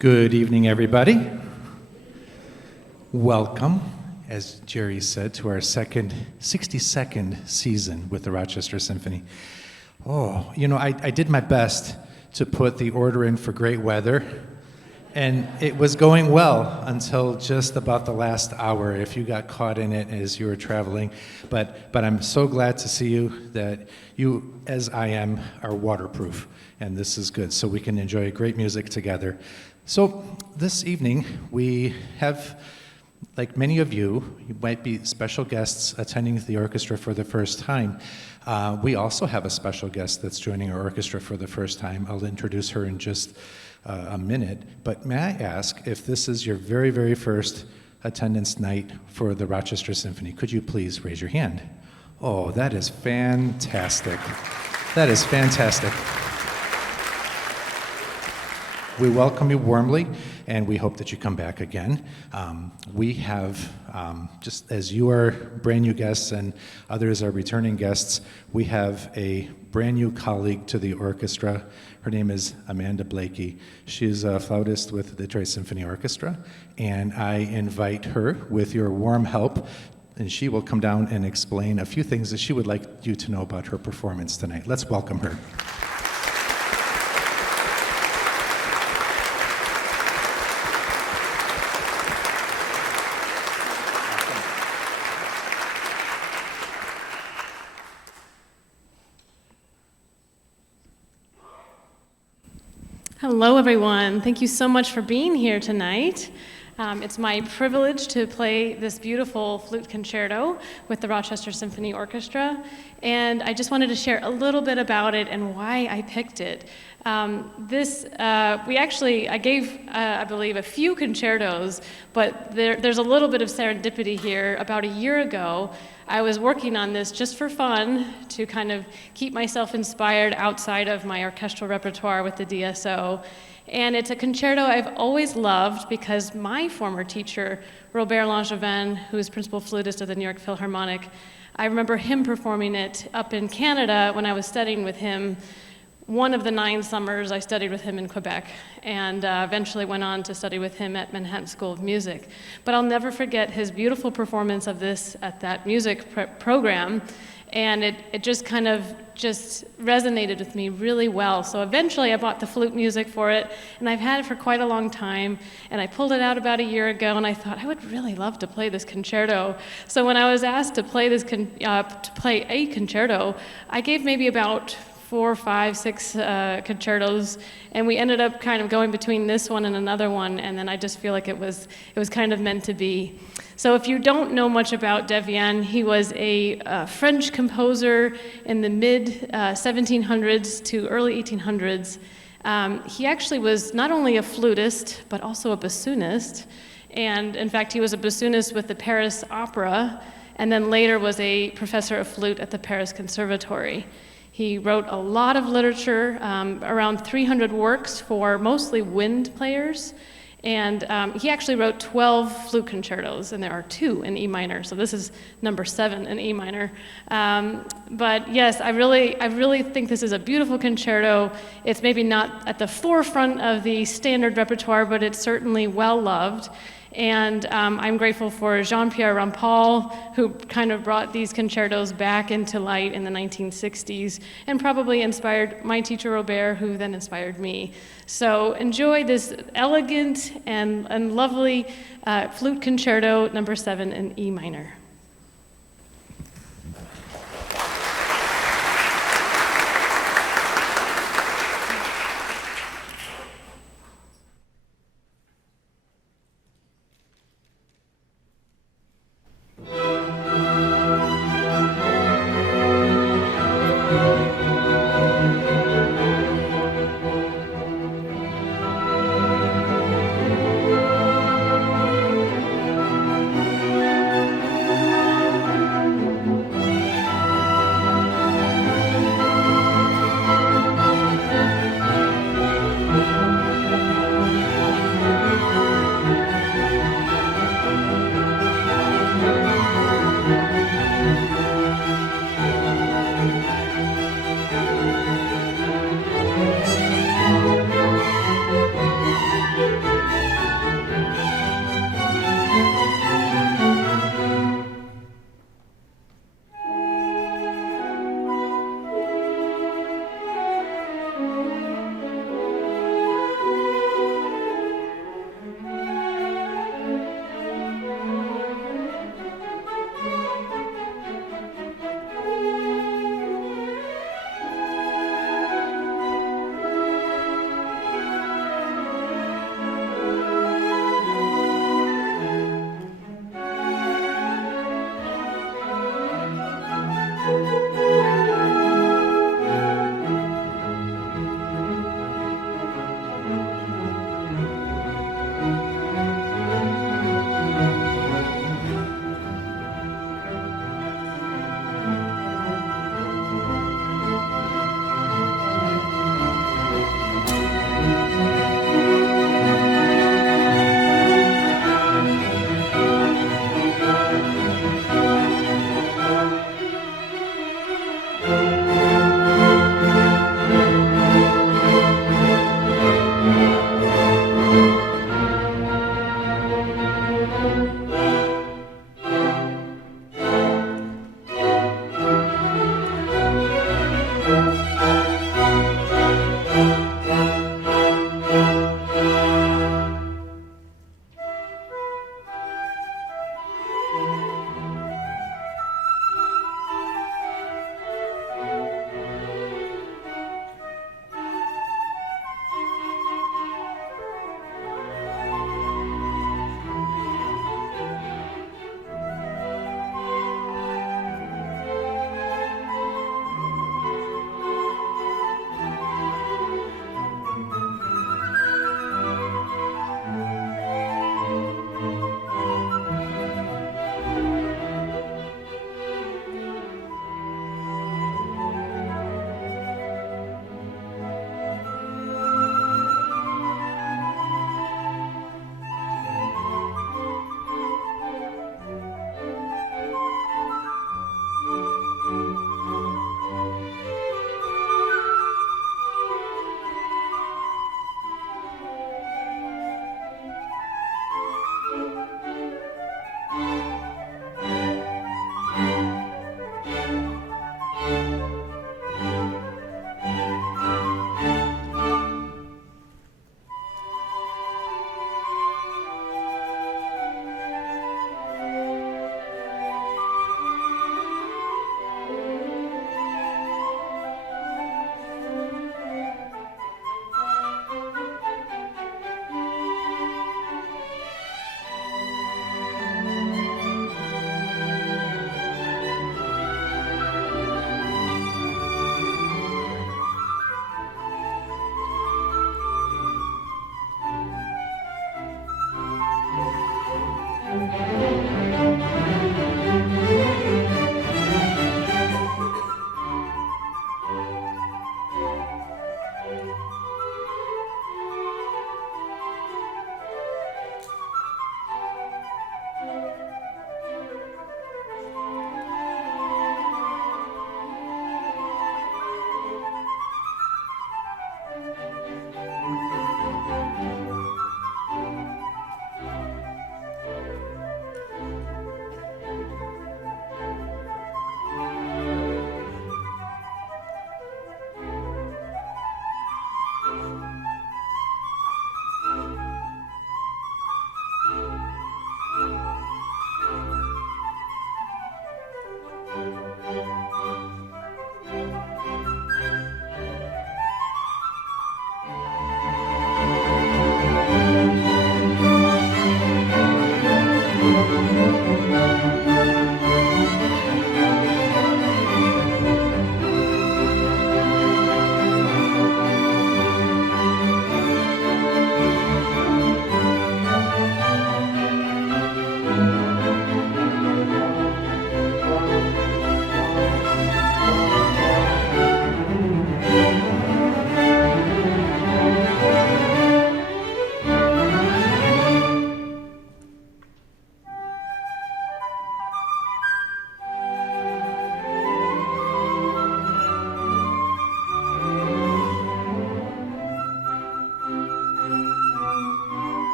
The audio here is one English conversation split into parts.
Good evening, everybody. Welcome, as Jerry said, to our 62nd season with the Rochester Symphony. Oh, you know, I did my best to put the order in for great weather, and it was going well until just about the last hour, if you got caught in it as you were traveling. But I'm so glad to see you that you, as I am, are waterproof, and this is good, so we can enjoy great music together. So this evening, we have, like many of you might be special guests attending the orchestra for the first time. We also have a special guest that's joining our orchestra for the first time. I'll introduce her in just a minute, but may I ask if this is your very, very first attendance night for the Rochester Symphony? Could you please raise your hand? Oh, that is fantastic. That is fantastic. We welcome you warmly, and we hope that you come back again. We have, just as you are brand new guests and others are returning guests, we have a brand new colleague to the orchestra. Her name is Amanda Blaikie. She's a flautist with the Detroit Symphony Orchestra, and I invite her, with your warm help, and she will come down and explain a few things that she would like you to know about her performance tonight. Let's welcome her. Hello, everyone. Thank you so much for being here tonight. It's my privilege to play this beautiful flute concerto with the Rochester Symphony Orchestra, and I just wanted to share a little bit about it and why I picked it. I gave, I believe, a few concertos, but there's a little bit of serendipity here. About a year ago, I was working on this just for fun to kind of keep myself inspired outside of my orchestral repertoire with the DSO. And it's a concerto I've always loved because my former teacher, Robert Langevin, who is principal flutist of the New York Philharmonic, I remember him performing it up in Canada when I was studying with him. One of the 9 summers I studied with him in Quebec, and eventually went on to study with him at Manhattan School of Music. But I'll never forget his beautiful performance of this at that music program, and it just kind of resonated with me really well. So eventually I bought the flute music for it, and I've had it for quite a long time, and I pulled it out about a year ago, and I thought I would really love to play this concerto. So when I was asked to play a concerto, I gave maybe about 4, 5, 6 concertos, and we ended up kind of going between this one and another one, and then I just feel like it was kind of meant to be. So if you don't know much about Devienne, he was a French composer in the mid-1700s to early 1800s. He actually was not only a flutist, but also a bassoonist, and in fact he was a bassoonist with the Paris Opera, and then later was a professor of flute at the Paris Conservatory. He wrote a lot of literature, around 300 works for mostly wind players, and he actually wrote 12 flute concertos, and there are 2 in E minor, so this is number 7 in E minor. But yes, I really think this is a beautiful concerto. It's maybe not at the forefront of the standard repertoire, but it's certainly well loved. And I'm grateful for Jean-Pierre Rampal, who kind of brought these concertos back into light in the 1960s and probably inspired my teacher Robert, who then inspired me. So enjoy this elegant and lovely flute concerto number 7 in E minor.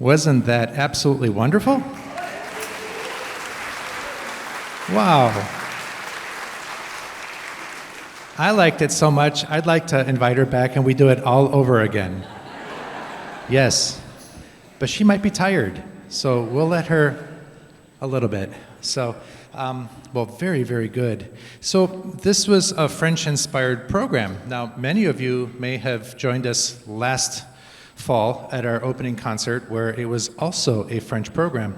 Wasn't that absolutely wonderful? Wow. I liked it so much, I'd like to invite her back and we do it all over again. Yes. But she might be tired, so we'll let her a little bit. So, well, very, very good. So this was a French-inspired program. Now, many of you may have joined us last fall at our opening concert where it was also a French program.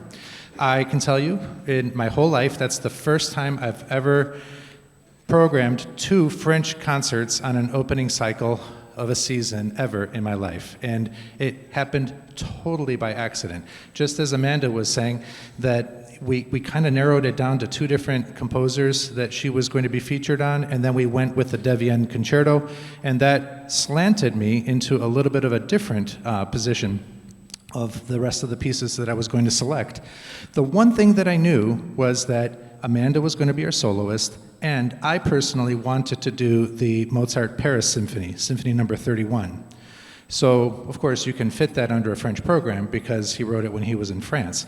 I can tell you, in my whole life, that's the first time I've ever programmed 2 French concerts on an opening cycle of a season ever in my life. And it happened totally by accident. Just as Amanda was saying, that we kind of narrowed it down to 2 different composers that she was going to be featured on, and then we went with the Devienne Concerto, and that slanted me into a little bit of a different position of the rest of the pieces that I was going to select. The one thing that I knew was that Amanda was going to be our soloist, and I personally wanted to do the Mozart Paris Symphony, Symphony number 31. So, of course, you can fit that under a French program because he wrote it when he was in France.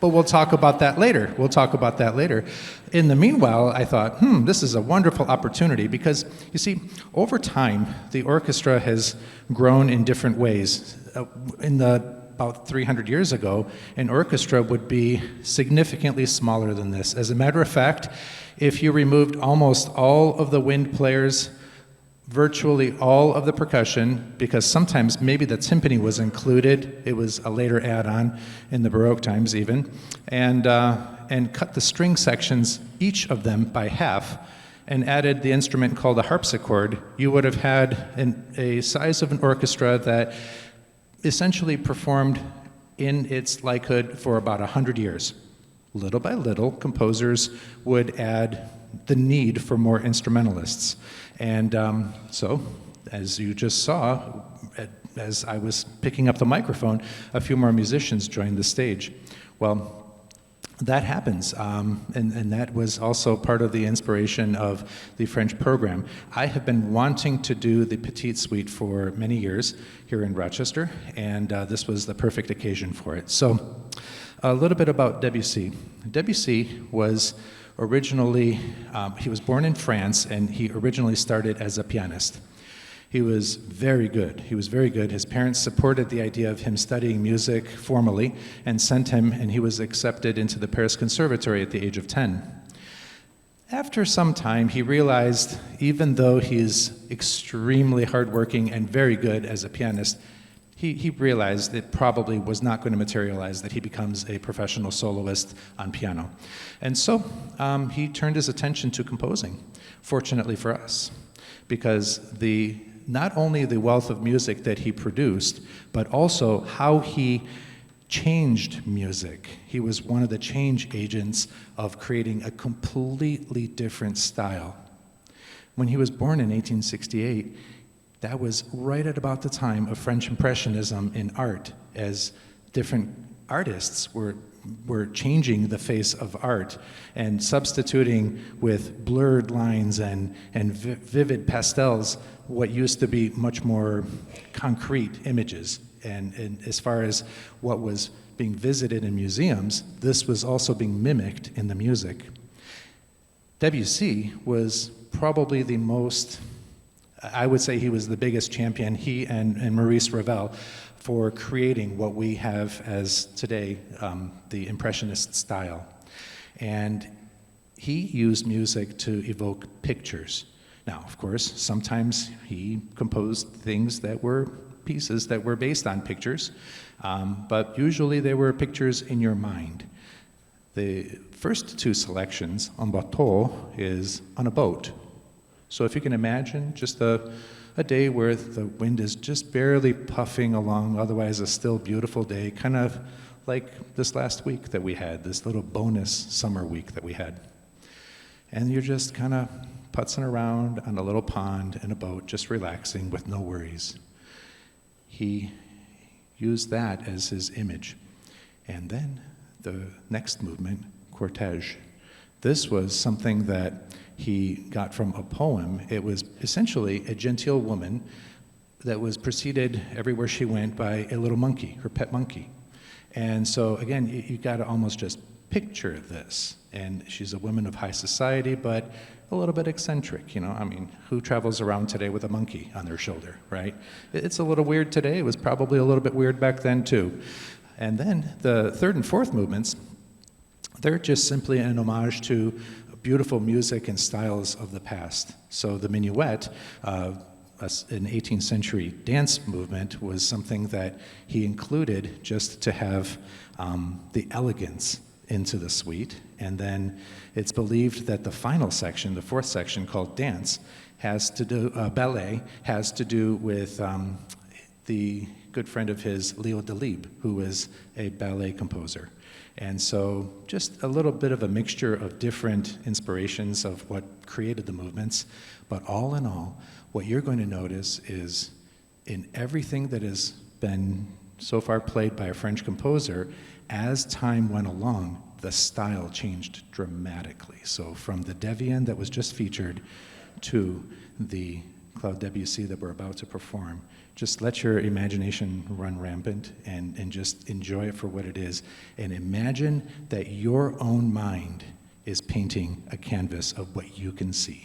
But we'll talk about that later. In the meanwhile, I thought, this is a wonderful opportunity because, you see, over time, the orchestra has grown in different ways. About 300 years ago, an orchestra would be significantly smaller than this. As a matter of fact, if you removed almost all of the wind players, virtually all of the percussion, because sometimes maybe the timpani was included, it was a later add-on in the Baroque times even, and cut the string sections, each of them by half, and added the instrument called a harpsichord, you would have had a size of an orchestra that essentially performed in its likehood for about 100 years. Little by little, composers would add the need for more instrumentalists. And so, as you just saw, as I was picking up the microphone, a few more musicians joined the stage. Well, that happens, and that was also part of the inspiration of the French program. I have been wanting to do the Petite suite for many years here in Rochester, and this was the perfect occasion for it. So, a little bit about Debussy. Debussy was originally, he was born in France, and he originally started as a pianist. He was very good. His parents supported the idea of him studying music formally and sent him, and he was accepted into the Paris Conservatory at the age of 10. After some time, he realized, even though he's extremely hardworking and very good as a pianist, he realized it probably was not going to materialize that he becomes a professional soloist on piano. And so he turned his attention to composing, fortunately for us, because not only the wealth of music that he produced, but also how he changed music. He was one of the change agents of creating a completely different style. When he was born in 1868, that was right at about the time of French Impressionism in art, as different artists were changing the face of art and substituting with blurred lines and vivid pastels what used to be much more concrete images. And as far as what was being visited in museums, this was also being mimicked in the music. Debussy was probably the most, I would say he was the biggest champion, he and Maurice Ravel, for creating what we have as today the Impressionist style. And he used music to evoke pictures. Now, of course, sometimes he composed things that were pieces that were based on pictures, but usually they were pictures in your mind. The first 2 selections, en bateau, is on a boat. So if you can imagine just a day where the wind is just barely puffing along, otherwise a still beautiful day, kind of like this last week that we had, this little bonus summer week that we had. And you're just kind of putzing around on a little pond in a boat, just relaxing with no worries. He used that as his image. And then the next movement, cortège. This was something that he got from a poem. It was essentially a genteel woman that was preceded everywhere she went by a little monkey, her pet monkey. And so again, you got to almost just picture this. And she's a woman of high society, but a little bit eccentric, you know? I mean, who travels around today with a monkey on their shoulder, right? It's a little weird today. It was probably a little bit weird back then too. And then the 3rd and 4th movements, they're just simply an homage to beautiful music and styles of the past. So the minuet, an 18th century dance movement, was something that he included just to have the elegance into the suite. And then it's believed that the final section, the fourth section called Dance, has to do, ballet, has to do with the good friend of his, Leo Delibes, who was a ballet composer. And so just a little bit of a mixture of different inspirations of what created the movements. But all in all, what you're going to notice is in everything that has been so far played by a French composer, as time went along, the style changed dramatically. So from the Devienne that was just featured to the Claude Debussy that we're about to perform, just let your imagination run rampant and just enjoy it for what it is. And imagine that your own mind is painting a canvas of what you can see.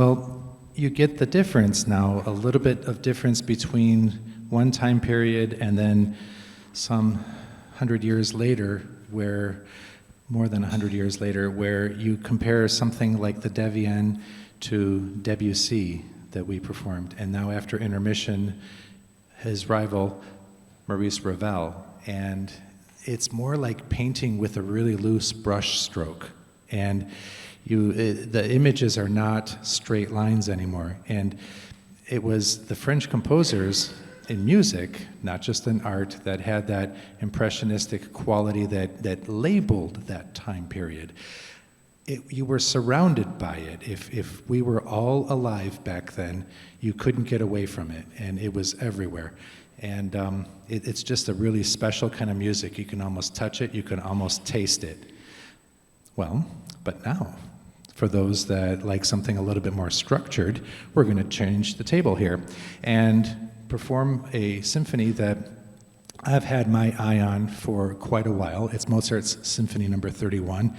Well, you get the difference now, a little bit of difference between one time period and then some 100 years later, where more than 100 years later, where you compare something like the Devienne to Debussy that we performed. And now after intermission, his rival, Maurice Ravel. And it's more like painting with a really loose brush stroke. And the images are not straight lines anymore. And it was the French composers in music, not just in art, that had that impressionistic quality that labeled that time period. You were surrounded by it. If we were all alive back then, you couldn't get away from it, and it was everywhere. And it's just a really special kind of music. You can almost touch it, you can almost taste it. Well, but now, for those that like something a little bit more structured, we're going to change the table here and perform a symphony that I've had my eye on for quite a while. It's Mozart's Symphony No. 31,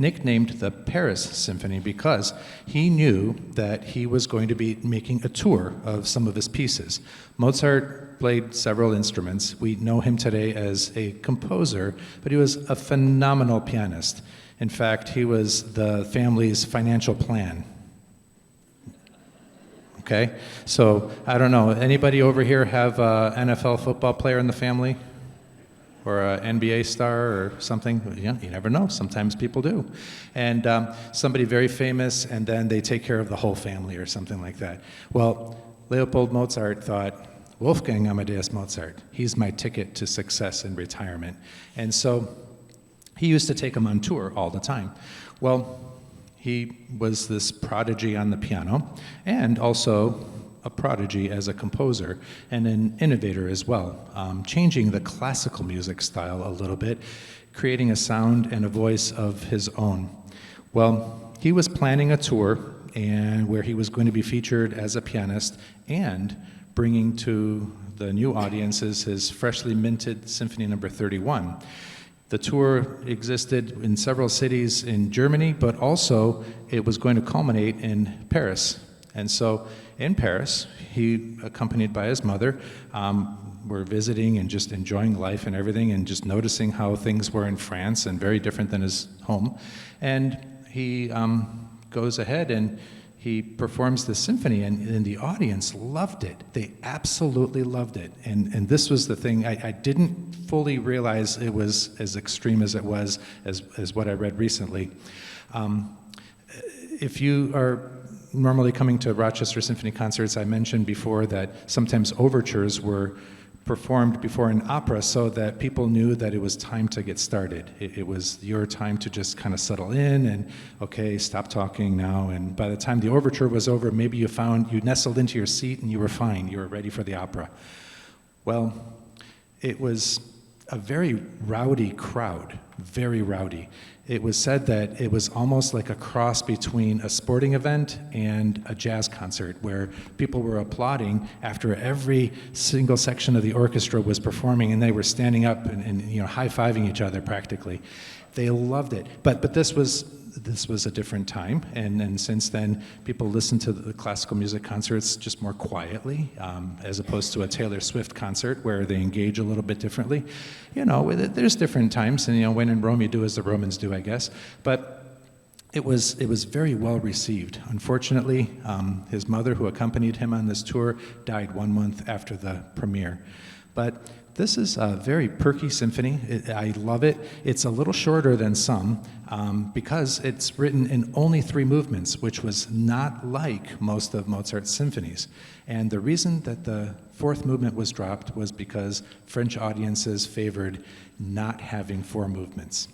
nicknamed the Paris Symphony because he knew that he was going to be making a tour of some of his pieces. Mozart played several instruments. We know him today as a composer, but he was a phenomenal pianist. In fact, he was the family's financial plan. Okay, so I don't know, anybody over here have an NFL football player in the family? Or an NBA star or something? Yeah, you never know, sometimes people do. And somebody very famous, and then they take care of the whole family or something like that. Well, Leopold Mozart thought, Wolfgang Amadeus Mozart, he's my ticket to success and retirement. And so he used to take him on tour all the time. Well, he was this prodigy on the piano, and also a prodigy as a composer, and an innovator as well, changing the classical music style a little bit, creating a sound and a voice of his own. Well, he was planning a tour and where he was going to be featured as a pianist and bringing to the new audiences his freshly minted Symphony No. 31. The tour existed in several cities in Germany, but also it was going to culminate in Paris. And so in Paris, he, accompanied by his mother, were visiting and just enjoying life and everything and just noticing how things were in France and very different than his home. And he goes ahead and he performs the symphony, and the audience loved it. They absolutely loved it. And this was the thing, I didn't fully realize it was as extreme as it was, as what I read recently. If you are normally coming to Rochester Symphony concerts, I mentioned before that sometimes overtures were performed before an opera so that people knew that it was time to get started. It was your time to just kind of settle in and, okay, stop talking now. And by the time the overture was over, maybe you nestled into your seat and you were fine. You were ready for the opera. Well, it was a very rowdy crowd, very rowdy. It was said that it was almost like a cross between a sporting event and a jazz concert where people were applauding after every single section of the orchestra was performing, and they were standing up and high-fiving each other practically. They loved it. But this was a different time, and since then, people listen to the classical music concerts just more quietly, as opposed to a Taylor Swift concert where they engage a little bit differently. There's different times, and when in Rome, you do as the Romans do, I guess. But it was very well received. Unfortunately, his mother, who accompanied him on this tour, died 1 month after the premiere. But this is a very perky symphony. I love it. It's a little shorter than some because it's written in only 3 movements, which was not like most of Mozart's symphonies. And the reason that the 4th movement was dropped was because French audiences favored not having 4 movements.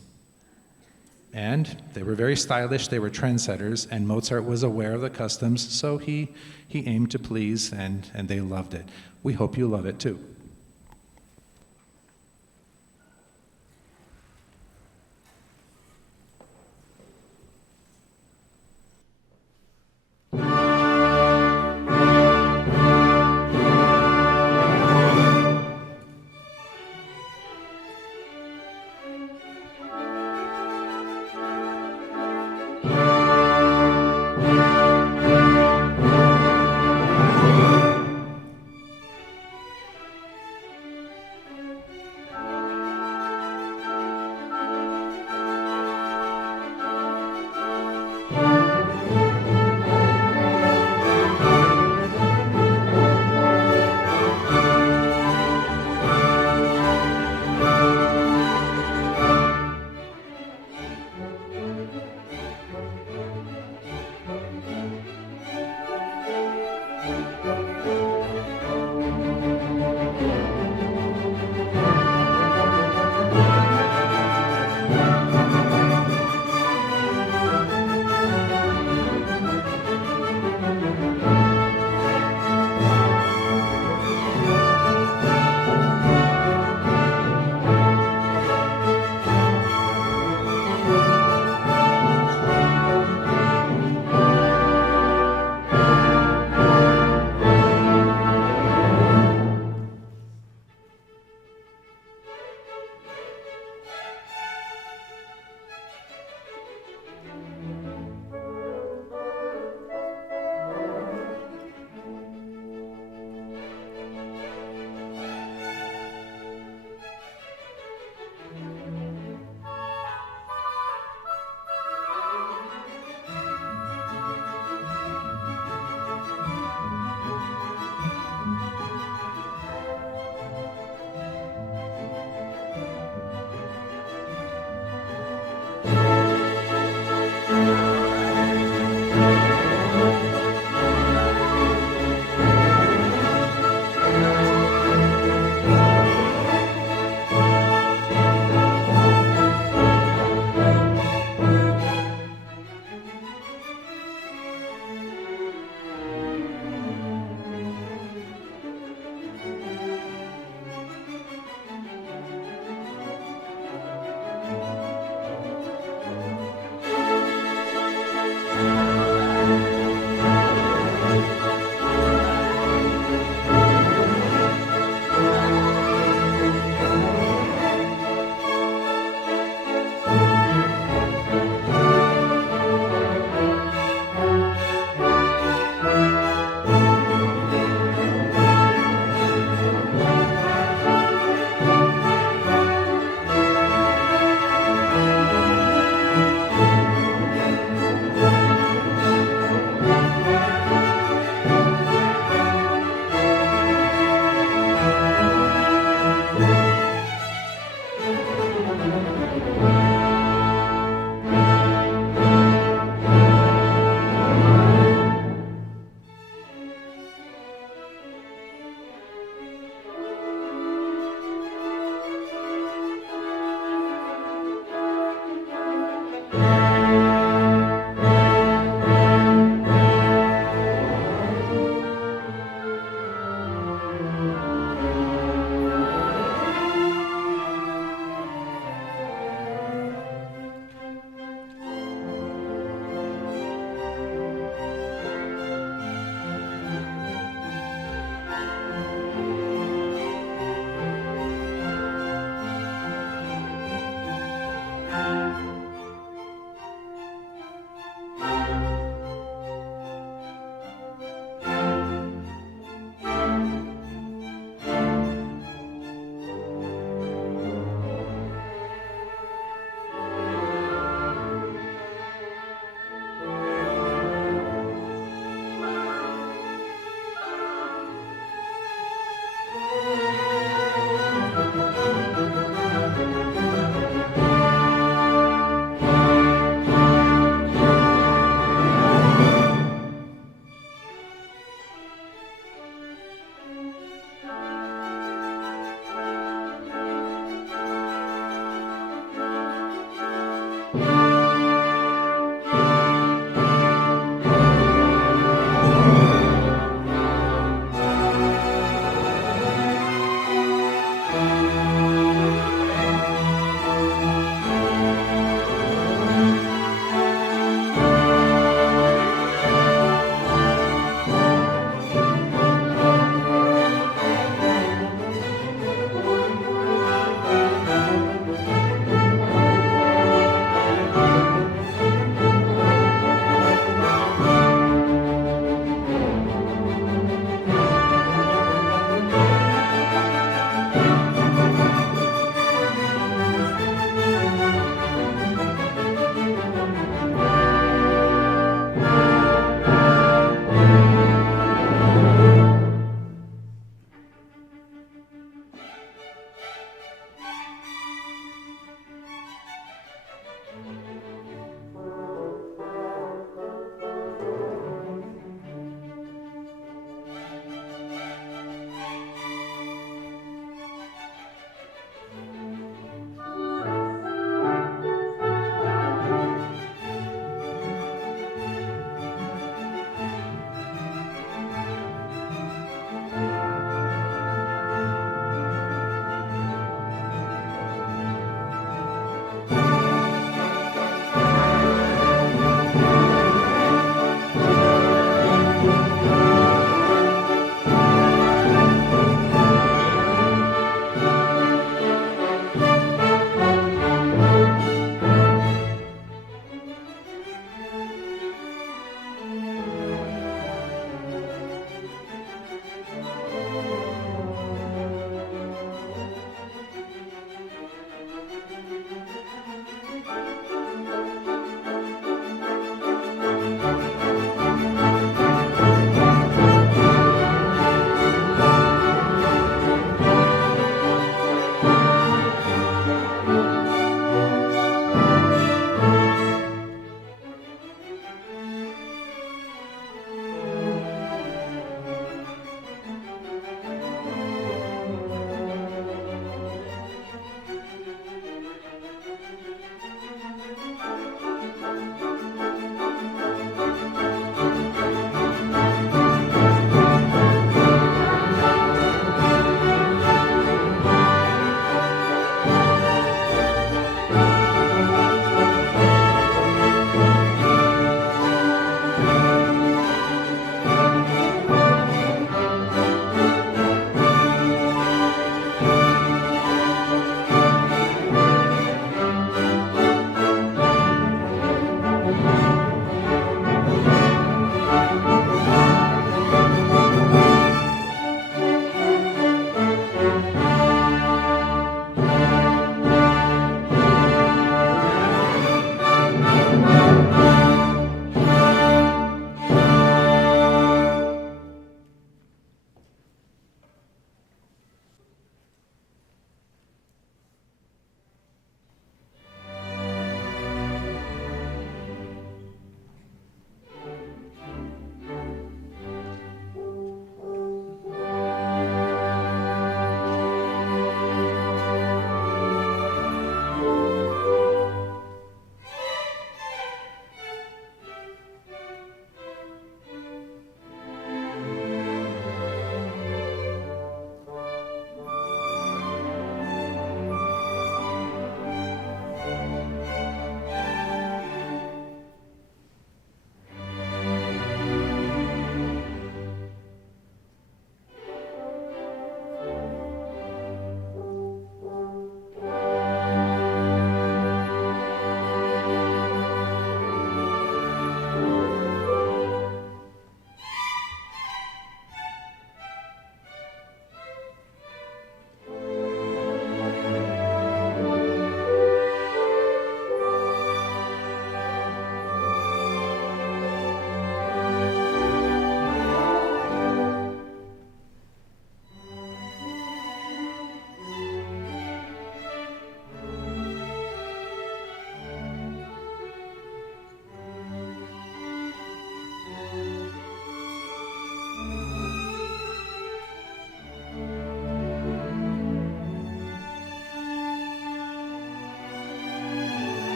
And they were very stylish, they were trendsetters, and Mozart was aware of the customs, so he aimed to please, and they loved it. We hope you love it too.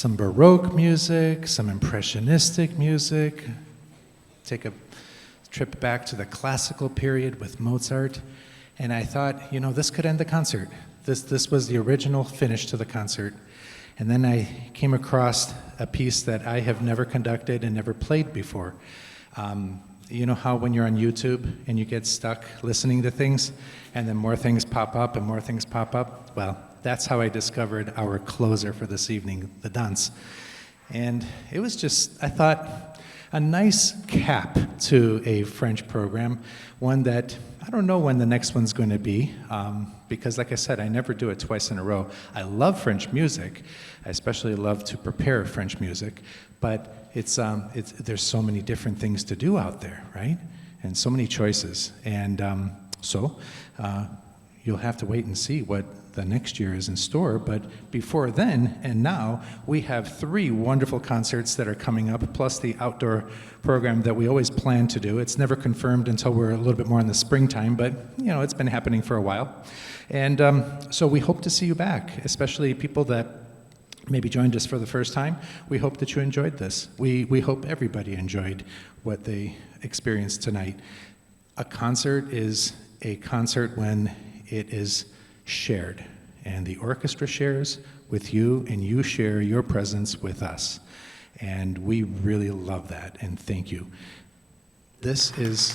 some Baroque music, some Impressionistic music, take a trip back to the classical period with Mozart, and I thought, this could end the concert. This was the original finish to the concert. And then I came across a piece that I have never conducted and never played before. You know how when you're on YouTube and you get stuck listening to things, and then more things pop up and more things pop up? Well, that's how I discovered our closer for this evening, the Danse. And it was just, I thought, a nice cap to a French program, one that I don't know when the next one's going to be, because like I said, I never do it twice in a row. I love French music. I especially love to prepare French music, but there's so many different things to do out there, right? And so many choices. And so you'll have to wait and see what the next year is in store. But before then and now, we have 3 wonderful concerts that are coming up, plus the outdoor program that we always plan to do. It's never confirmed until we're a little bit more in the springtime, but it's been happening for a while. And so we hope to see you back, especially people that maybe joined us for the first time. We hope that you enjoyed this. We hope everybody enjoyed what they experienced tonight. A concert is a concert when it is shared, and the orchestra shares with you, and you share your presence with us. And we really love that, and thank you. This is,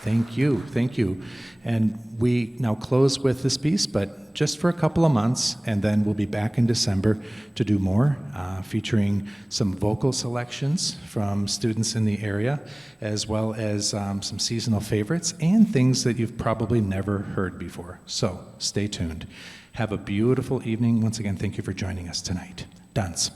thank you. Thank you. And we now close with this piece, but just for a couple of months, and then we'll be back in December to do more, featuring some vocal selections from students in the area, as well as some seasonal favorites and things that you've probably never heard before. So stay tuned. Have a beautiful evening. Once again, thank you for joining us tonight. Danse.